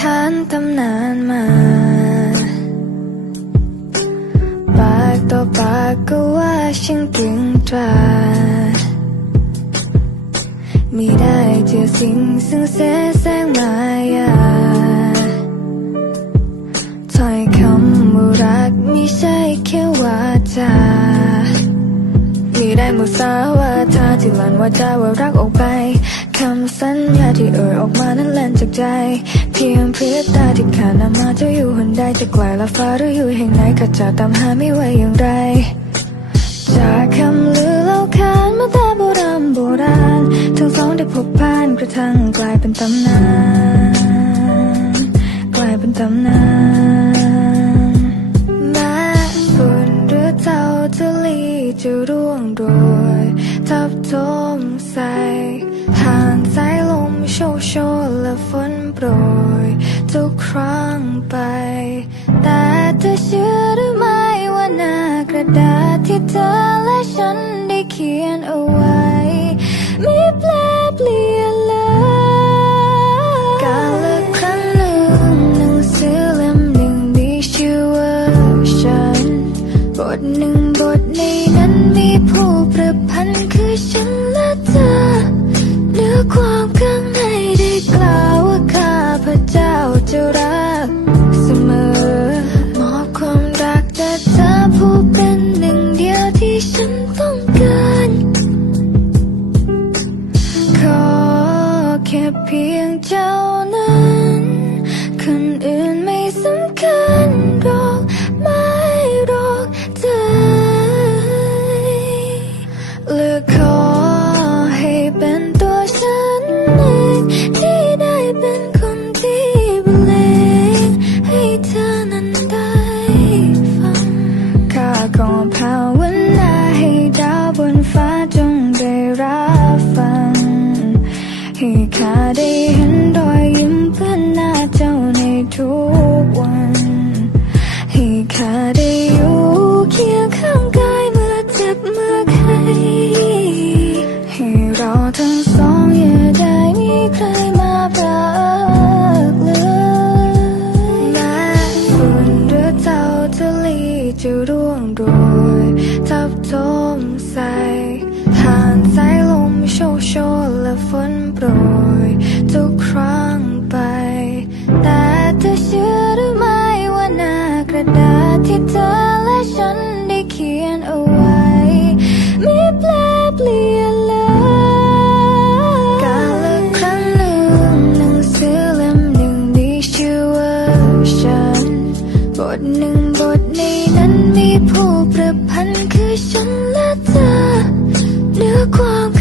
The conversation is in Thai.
ค้านตำนานมา ปากต่อปากก็ว่าฉันเก่งกล้าไม่ได้เจอสิ่งซึ่งเสแสร้งมายาถ้อยคำว่ารักไม่ใช่แค่ว่าจา มีได้มุสาวาทาที่หลั่นว่าจาว่ารักออกไปคำสัญญาที่เอ่ยออกมานั้นแล่นจากใจ เพียงพริบตาที่ขาดนำมาจะอยู่หนใดจะไกลละฟ้าหรืออยู่แห่งไหนก็จะตามหาไม่ไหวอย่างไร จากคำลือเล่าขานมาแต่โบราณโบราณ ทั้งสองได้พบผ่านกระทั่งกลายเป็นตำนาน กลายเป็นตำนาน เจ้าจะลีจะร่วงโรยทับทมใส่ห่างสายลมโชกโชนและฝนโปรย ทุกครั้งไป แต่เธอเชื่อหรือไม่ว่าหน้ากระดาษที่เธอและฉันได้เขียนเอาไว้ ไม่แปลเปลี่ยนเลย ทหนึ่งบทในนั้นมีผู้ประพันธ์คือฉันและเธอเนื้อความข้างในได้กล่าวว่าข้าพระเจ้าจะรักเสมอมอบความรักแต่เธอผู้เป็นหนึ่งเดียวที่ฉันต้องการ ขอแค่เพียงเจ้า เจะร่วงโรยทับทมใส่ผ่านสายลมโชกโชนและฝนโปรย ทุกครั้งไป แต่เธอเชื่อหรือไม่ว่าหน้ากระดาษที่เธอ งบทในนั้นมีผู้ประพันธ์คือฉันและเธอเนื้อความ